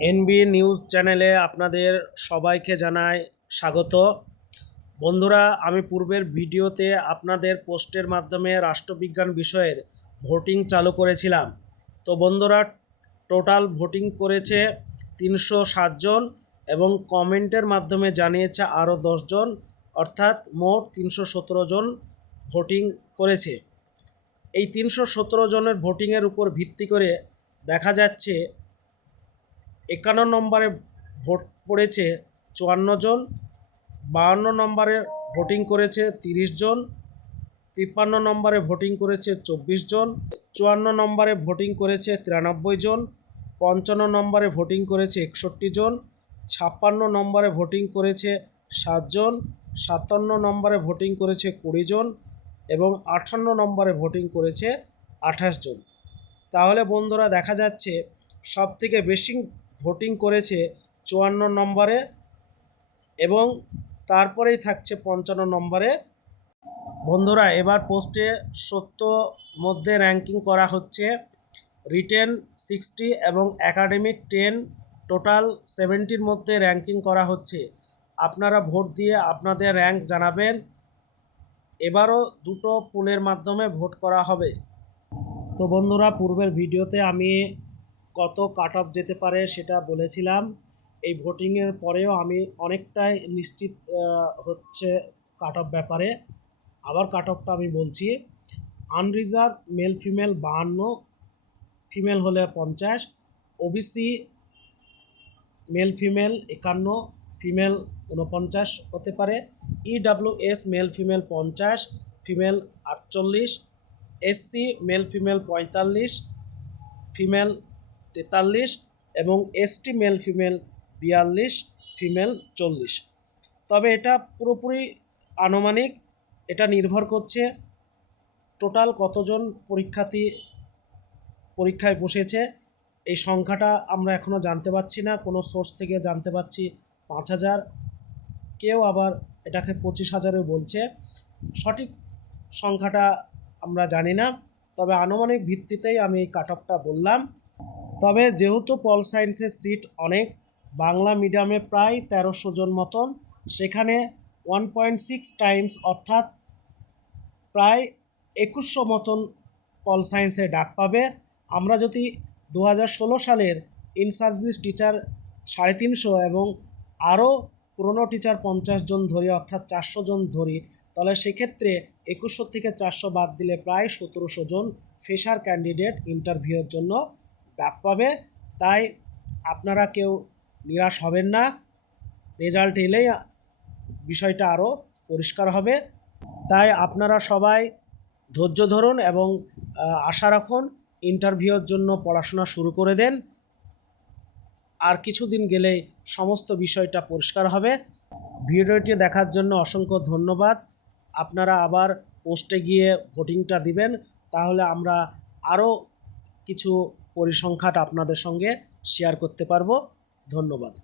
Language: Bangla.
এনবি নিউজ চ্যানেলে আপনাদের সবাইকে জানাই স্বাগত। বন্ধুরা, আমি পূর্বের ভিডিওতে আপনাদের পোস্টের মাধ্যমে রাষ্ট্রবিজ্ঞান বিষয়ের ভোটিং চালু করেছিলাম। তো বন্ধুরা, টোটাল ভোটিং করেছে তিনশো সাতজন এবং কমেন্টের মাধ্যমে জানিয়েছে আরও দশজন অর্থাৎ মোট তিনশো সতেরো জন ভোটিং করেছে। এই তিনশো সতেরো জনের ভোটিংয়ের উপর ভিত্তি করে দেখা যাচ্ছে একান্ন নম্বরে ভোট পড়েছে চুয়ান্ন জন, বাহান্ন নম্বরে ভোটিং করেছে তিরিশ জন, তিপ্পান্ন নম্বরে ভোটিং করেছে চব্বিশ জন, চুয়ান্ন নম্বরে ভোটিং করেছে তিরানব্বই জন, পঞ্চান্ন নম্বরে ভোটিং করেছে একষট্টি জন, ছাপ্পান্ন নম্বরে ভোটিং করেছে সাতজন সাতান্ন নম্বরে ভোটিং করেছে কুড়ি জন এবং আটান্ন নম্বরে ভোটিং করেছে আঠাশ জন। তাহলে বন্ধুরা দেখা যাচ্ছে সব থেকে বেশি ভোটিং করেছে চুয়ান্ন নম্বরে এবং তারপরেই থাকছে পঞ্চান্ন নম্বরে। বন্ধুরা, এবার পোস্টে সত্য মধ্যে র্যাঙ্কিং করা হচ্ছে। রিটেন সিক্সটি এবং একাডেমিক টেন টোটাল সেভেন্টির মধ্যে র্যাঙ্কিং করা হচ্ছে। আপনারা ভোট দিয়ে আপনাদের র্যাঙ্ক জানাবেন। এবারও দুটো পুলের মাধ্যমে ভোট করা হবে। তো বন্ধুরা, পূর্বের ভিডিওতে আমি কত কাট অফ যেতে পারে সেটা বলেছিলাম। এই ভোটিংয়ের পরেও আমি অনেকটাই নিশ্চিত হচ্ছে কাট অফ ব্যাপারে। আবার কাট অফটা আমি বলছি আনরিজার্ভ মেল ফিমেল বাহান্ন ফিমেল হলে পঞ্চাশ ওবিসি মেল ফিমেল একান্ন ফিমেল উনপঞ্চাশ হতে পারে E W S male female পঞ্চাশ ফিমেল আটচল্লিশ এসসি মেল ফিমেল পঁয়তাল্লিশ ফিমেল তেতাল্লিশ এবং এসটি মেল ফিমেল বিয়াল্লিশ, ফিমেল চল্লিশ। তবে এটা পুরোপুরি আনুমানিক, এটা নির্ভর করছে টোটাল কতজন পরীক্ষার্থী পরীক্ষায় বসেছে। এই সংখ্যাটা আমরা এখনও জানতে পারছি না, কোনো সোর্স থেকে জানতে পারছি পাঁচ হাজার। কেউ আবার এটাকে পঁচিশ হাজারেও বলছে। সঠিক সংখ্যাটা আমরা জানি না, তবে আনুমানিক ভিত্তিতেই আমি এই কাট অফটা বললাম। তবে যেহেতু পল সায়েন্সের সিট অনেক, বাংলা মিডিয়ামে প্রায় তেরোশো জন মতন, সেখানে ওয়ান পয়েন্ট সিক্স টাইমস অর্থাৎ প্রায় একুশশো মতন পল সায়েন্সে ডাক পাবে। আমরা যদি দু হাজার ষোলো সালের ইন টিচার সাড়ে তিনশো এবং আরও পুরনো টিচার পঞ্চাশ জন ধরি, অর্থাৎ চারশো জন ধরি, তাহলে সেক্ষেত্রে একুশশো থেকে চারশো বাদ দিলে প্রায় সতেরোশো জন ফ্রেশার ক্যান্ডিডেট ইন্টারভিউয়ের জন্য ডাক পাবে, তাই আপনারা কেউ নিরাশ হবেন না। রেজাল্ট এলেই বিষয়টা আরও পরিষ্কার হবে। তাই আপনারা সবাই ধৈর্য ধরুন এবং আশা রাখুন ইন্টারভিউর জন্য পড়াশোনা শুরু করে দেন। আর কিছুদিন গেলেই সমস্ত বিষয়টা পরিষ্কার হবে। ভিডিওটি দেখার জন্য অসংখ্য ধন্যবাদ। আপনারা আবার পোস্টে গিয়ে ভোটিংটা দিবেন, তাহলে আমরা আরও কিছু পরিসংখ্যান আপনাদের সঙ্গে শেয়ার করতে পারব। ধন্যবাদ।